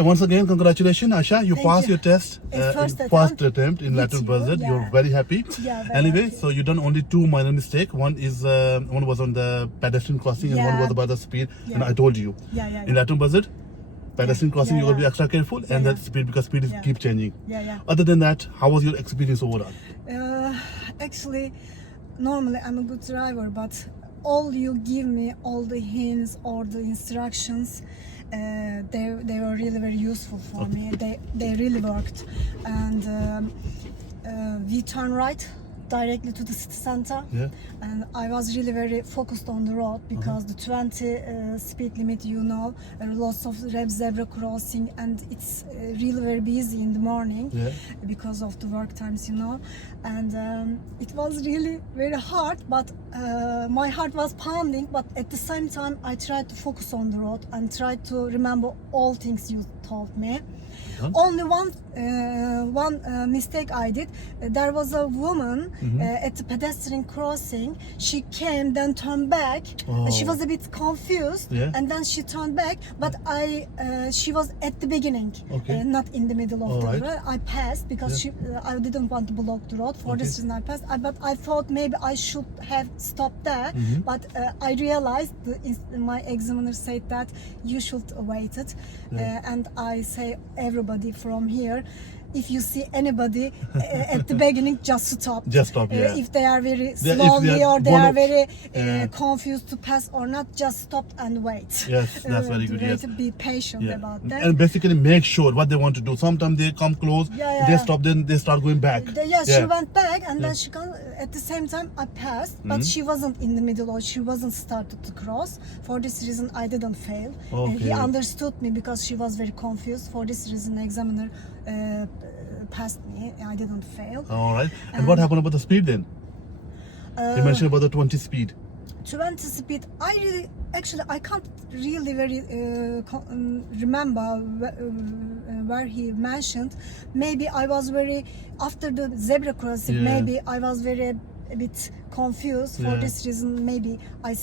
Okay, once again, congratulations, Aysha. You Thank passed you. your test First attempt in With Leighton you, Buzzard. yeah. You're very happy. Yeah, very Anyway, happy. so you done only two minor mistakes. One was on the pedestrian crossing, and one Yeah. was about the speed. And Yeah. I told you, Yeah. in Leighton Buzzard, pedestrian crossing, Yeah, you got to be yeah. extra careful, and Yeah. that speed because speed is Yeah. keep changing. Yeah. Other than that, how was your experience overall? Actually, normally I'm a good driver, but all you give me, all the hints or the instructions, they were really very useful for me. They really worked, and we turn right directly to the city center. Yeah. And I was really very focused on the road because the 20 speed limit, lots of red zebra crossing, and it's really very busy in the morning because of the work times, and it was really very hard, but my heart was pounding, but at the same time I tried to focus on the road and tried to remember all things you told me. Only one mistake I did. There was a woman at the pedestrian crossing. She came, then turned back. She was a bit confused, and then she turned back. But she was at the beginning, not in the middle of the road. I passed because I didn't want to block the road. For this reason, I passed. But I thought maybe I should have stopped there. But I realized my examiner said that you should wait it, and I say everybody from here, if you see anybody at the beginning, just stop. Just stop, yeah. If they are very slowly or they are very confused to pass or not, just stop and wait. Yes, that's very good. Yes. Be patient about that. And basically make sure what they want to do. Sometimes they come close, they stop, then they start going back. She went back, and then she come. At the same time, I passed, but she wasn't in the middle or she wasn't started to cross. For this reason, I didn't fail. He understood me because she was very confused. For this reason, the examiner passed me. I didn't fail. All right. And what happened about the speed then? You mentioned about the 20 speed. 20 speed. I can't really very remember where he mentioned. Maybe I was very after the zebra crossing. Maybe I was very a bit confused. For this reason, maybe I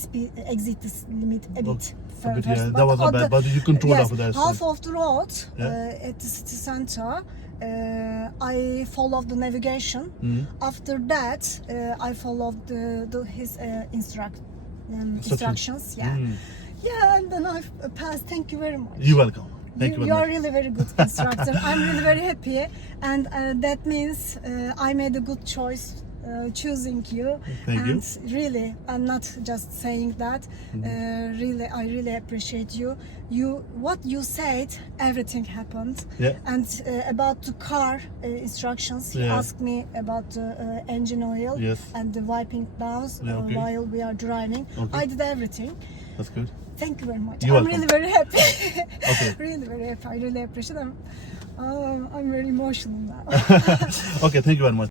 exit this limit a bit. That was not bad, but you controlled after that. Half of the road at the city center, I followed the navigation. After that, I followed his instructions. And then I passed. Thank you very much. You're welcome. Thank you very You much. are really very good instructor. I'm really very happy, and that means I made a good choice choosing you. Thank you. Really, I'm not just saying that. I really appreciate you. What you said, everything happened. And about the car instructions, he asked me about the engine oil and the wiping down while we are driving. I did everything. That's good. Thank you very much. You're I'm welcome. really very happy. Okay. Really very happy. I really appreciate it. I'm very emotional now. Okay, thank you very much.